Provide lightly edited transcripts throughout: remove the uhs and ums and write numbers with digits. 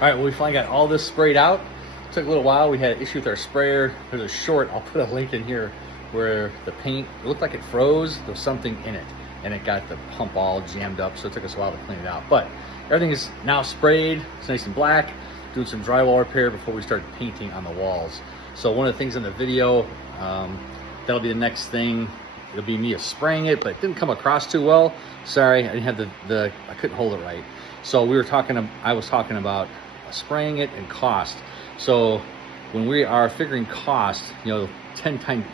All right, well, we finally got all this sprayed out. Took a little while. We had an issue with our sprayer. There's a short. I'll put a link in here where the paint, it looked like it froze. There was something in it, and it got the pump all jammed up, so it took us a while to clean it out. But everything is now sprayed. It's nice and black. Doing some drywall repair before we start painting on the walls. So one of the things in the video, that'll be the next thing. It'll be me spraying it, but it didn't come across too well. Sorry, I didn't have I couldn't hold it right. So I was talking about spraying it and cost. So when we are figuring cost, 10 times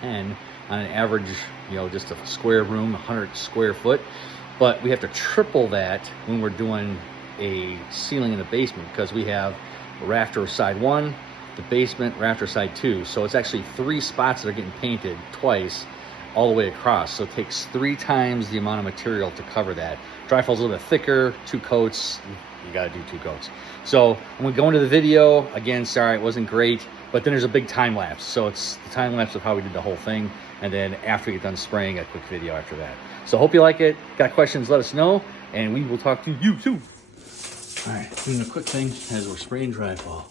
10 on an average, just a square room, 100 square foot, but we have to triple that when we're doing a ceiling in the basement, because we have rafter side 1, the basement rafter side 2. So it's actually 3 spots that are getting painted twice all the way across. So it takes 3 times the amount of material to cover that. Drywall's a little bit thicker, 2 coats. You got to do 2 coats. So I'm going to go into the video. Again, sorry, it wasn't great, but then there's a big time lapse. So it's the time lapse of how we did the whole thing. And then after we get done spraying, a quick video after that. So hope you like it. Got questions, let us know, and we will talk to you soon. All right, doing a quick thing as we're spraying drywall.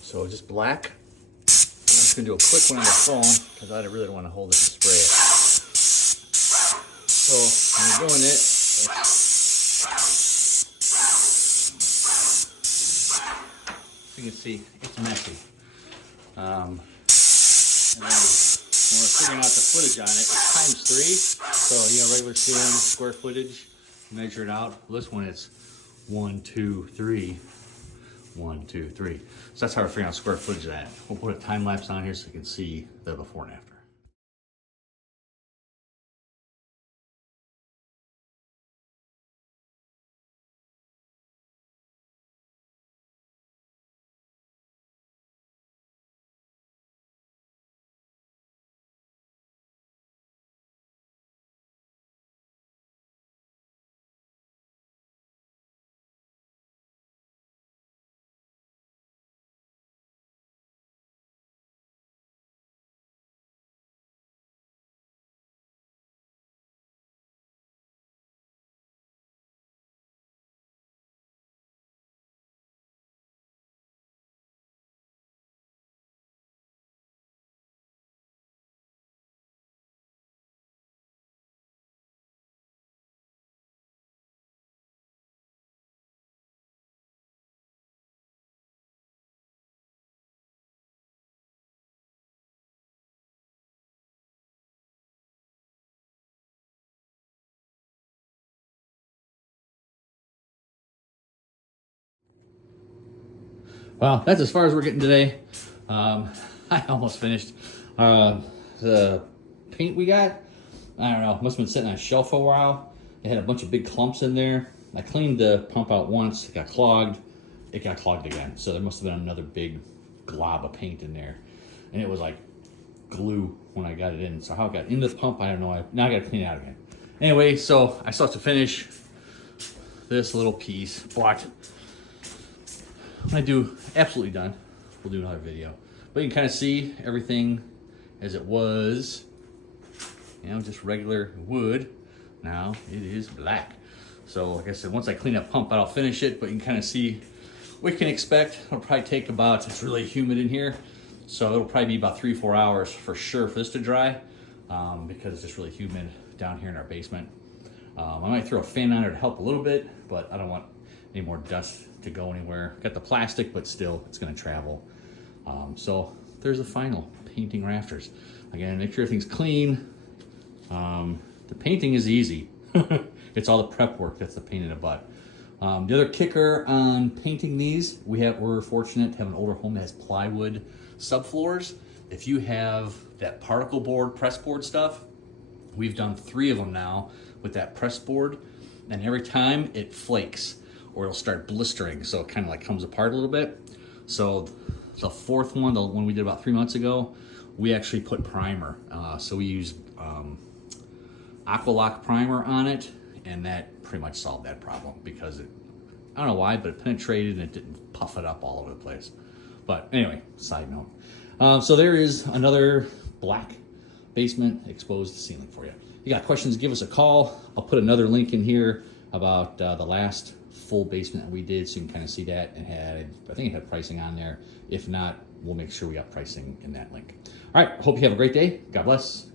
So just black. I'm just going to do a quick one on the phone because I really don't want to hold it and spray it. So when we're doing it, you can see it's messy. And then when we're figuring out the footage on it, it's ×3. So, regular ceiling, square footage, measure it out. This one it's 1, 2, 3, 1, 2, 3. So that's how we're figuring out square footage of that. We'll put a time lapse on here so you can see the before and after. Well, that's as far as we're getting today. I almost finished. The paint we got, I don't know, must have been sitting on a shelf for a while. It had a bunch of big clumps in there. I cleaned the pump out once, it got clogged. It got clogged again. So there must have been another big glob of paint in there. And it was like glue when I got it in. So how it got into the pump, I don't know. Now I gotta clean it out again. Anyway, so I still have to finish this little piece, but when I do absolutely done, we'll do another video. But you can kind of see everything as it was, just regular wood. Now it is black. So like I said, once I clean that pump out, I'll finish it, but you can kind of see what you can expect. It'll probably take about, it's really humid in here, so it'll probably be about 3-4 hours for sure for this to dry, because it's just really humid down here in our basement. I might throw a fan on it to help a little bit, but I don't want any more dust to go anywhere. Got the plastic, but still it's gonna travel. So there's the final painting rafters. Again, make sure everything's clean. The painting is easy. It's all the prep work that's the pain in the butt. The other kicker on painting these, we're fortunate to have an older home that has plywood subfloors. If you have that particle board, press board stuff, we've done 3 of them now with that press board, and every time it flakes or it'll start blistering, so it kind of like comes apart a little bit. So the 4th one, the one we did about 3 months ago, we actually put primer. So we used Aqualock primer on it, and that pretty much solved that problem, because I don't know why, but it penetrated and it didn't puff it up all over the place. But anyway, side note. So there is another black basement exposed ceiling for you. If you got questions, give us a call. I'll put another link in here about the last full basement that we did, so you can kind of see that, and I think it had pricing on there. If not, we'll make sure we got pricing in that link. All right, hope you have a great day. God bless.